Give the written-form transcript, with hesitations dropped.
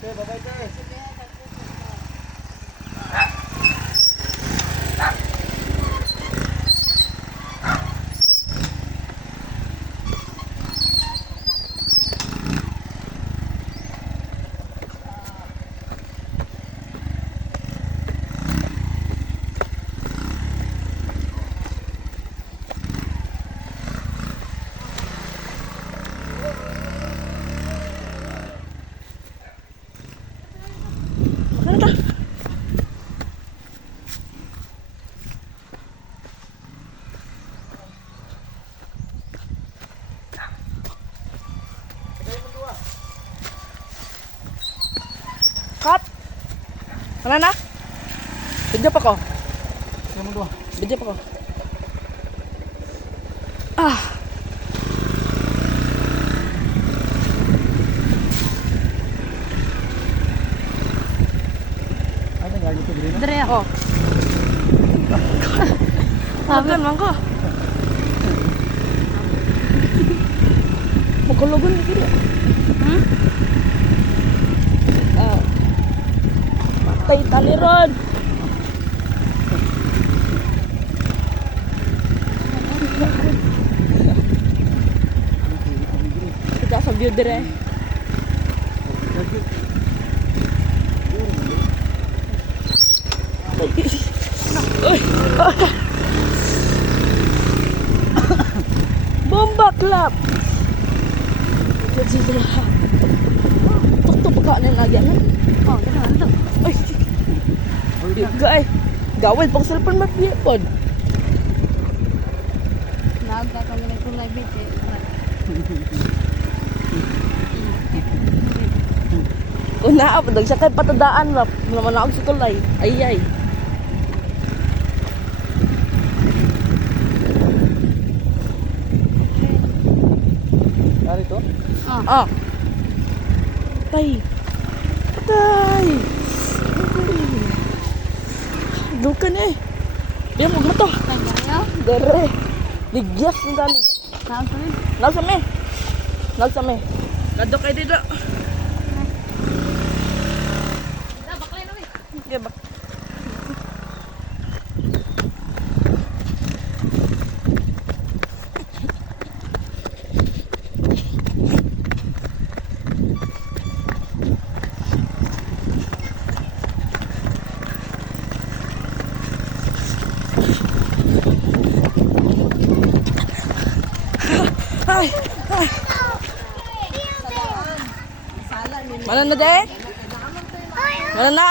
Okay, bye-bye guys. Cut! Ano na? Bidyo pa ko. Sama dua. Bidyo pa ko. Ah! Ada nggak gitu gini? Dere ya. Oh. Sabi man ko. Magkulugon na gini. Hmm? Ah. Patay taliron. Kita sa view dire. Uy. Bomba clap. Jadi lah. Tuk buka ni lagi kan? Oh, gano'n to. Ay. Gay. Gawal pang cellphone mapiye pod. Naagda kami ng kulay bete. Una pa dag sa kay patadaan rap. Naman ako sa tulay. Ay. Dari tuh. Oh. Ah. Patay. Patay. Dukan eh. Dia mo to. Tayo. Dere. Ligyas ni tani. Saan to rin? Nagsame. Kado kay dito. Baklay na rin. Okay ba? Ay. Mana na de? Mana na?